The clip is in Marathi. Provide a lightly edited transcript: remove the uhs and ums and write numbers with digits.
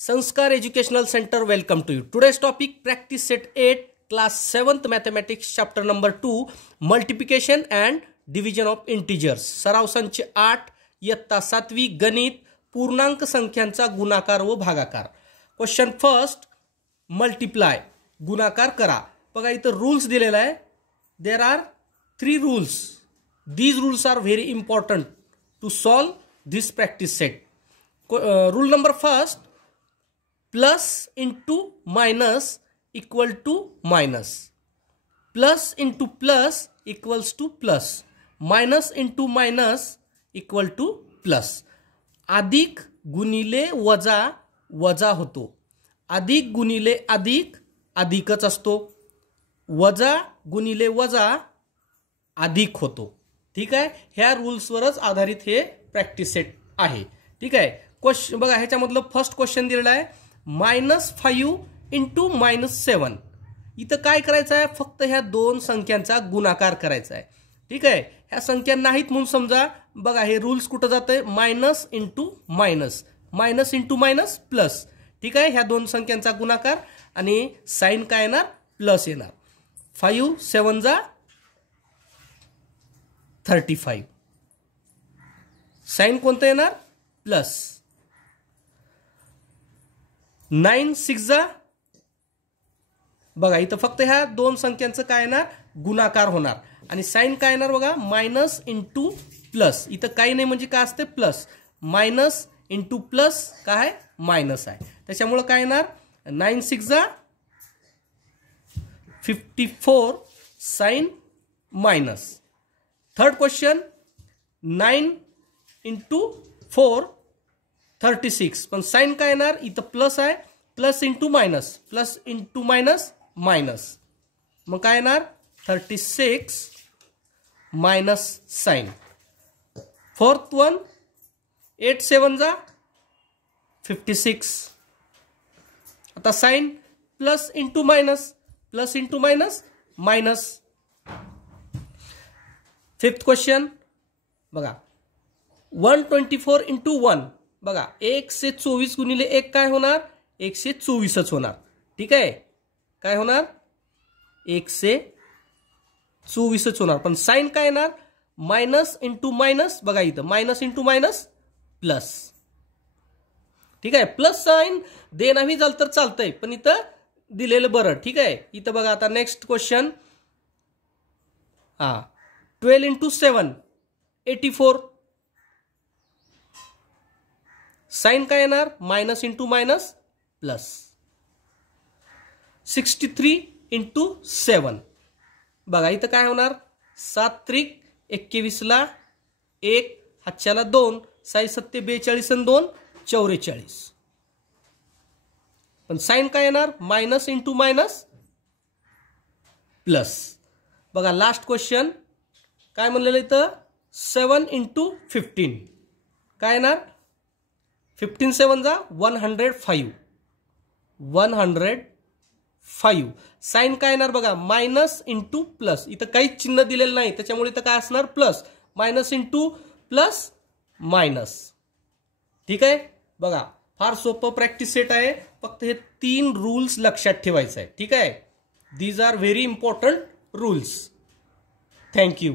Sanskar Educational Center, welcome to you. Today's topic, practice set 8, class 7th mathematics, chapter number 2, multiplication and division of integers. सराव संच 8, इयत्ता 7वी गणित, पूर्णांक संख्यांचा गुणाकार व भागाकार. क्वेश्चन फर्स्ट, मल्टिप्लाय, गुणाकार करा. बघा इथं रूल्स दिलेला आहे. There are 3 rules. These rules are very important to solve this practice set. Rule number first, plus into minus equal to minus. Plus into plus equals to plus. Minus into minus equal to plus. अधिक गुणिले वजा वजा होतो. अधिक गुणिले अधिक अधिकच असतो. वजा गुणिले वजा अधिक होतो. ठीक आहे. ह्या रूल्सवरच आधारित हे प्रॅक्टिस सेट आहे. ठीक आहे. क्वेश्चन बघा, ह्याच्यामधलं फर्स्ट क्वेश्चन दिलेला आहे -5 इंटू -7. इथं काय करायचं आहे, फक्त ह्या दोन संख्यांचा गुणाकार करायचा आहे. ठीक आहे. ह्या संख्या नाहीत म्हणून समजा. बघा हे रूल्स कुठं जातंय, minus into minus, minus into minus plus. ठीक आहे. ह्या दोन संख्यांचा गुणाकार आणि साइन काय येणार, प्लस येणार. 5 7 जा 35. साइन कोणतं येणार, प्लस. 9 6 जा, बघा इथं फक्त ह्या दोन संख्यांचं काय येणार, गुणाकार होणार. आणि साइन काय येणार बघा, मायनस इंटू प्लस. इथं काही नाही म्हणजे काय असते, प्लस. मायनस इंटू प्लस काय आहे, मायनस आहे. त्याच्यामुळे काय येणार, 9 6 जा 54 sine minus. Third question, 9 into 4 36. पण साइन काय येणार, इथं प्लस आहे. Plus into minus, plus into minus minus. मग काय येणार, 36 मायनस साइन. फोर्थ वन, 8 7 जा 56. आता sine plus into minus, plus into minus minus. Fifth question बघा, 124 इंटू 1. बघा 124 गुणिले 1 काय होणार, 124च होणार. ठीक आहे. काय होणार, 124च होणार. पण साइन काय येणार, मायनस इंटू मायनस. बघा इथं मायनस इंटू मायनस प्लस. ठीक आहे. प्लस साइन दे नाही झालं तर चालतंय, पण इथं दिलेलं बरं. ठीक आहे. इथं बघा आता नेक्स्ट क्वेश्चन, 12 इंटू 7 84. साइन काय येणार, minus into minus plus. 63 into 7. बघा इथं काय होणार, 7 त्रिक 21 ला 1, हातच्याला 2, 6 7 42 आणि 2 44. पण साइन काय येणार, मायनस इंटू मायनस प्लस. बघा लास्ट क्वेश्चन काय म्हणलेलं इथं, 7 इंटू 15. काय येणार, 15 7 जा 105. 105. साइन काय येणार बघा, मायनस इंटू प्लस. इथं काहीच चिन्ह दिलेलं नाही, त्याच्यामुळे इथं काय असणार, plus. Minus into plus minus. ठीक आहे. बघा फार सोपं प्रॅक्टिस सेट आहे. फक्त हे 3 रूल्स लक्षात ठेवायचं आहे. ठीक आहे. These are very important rules. Thank you.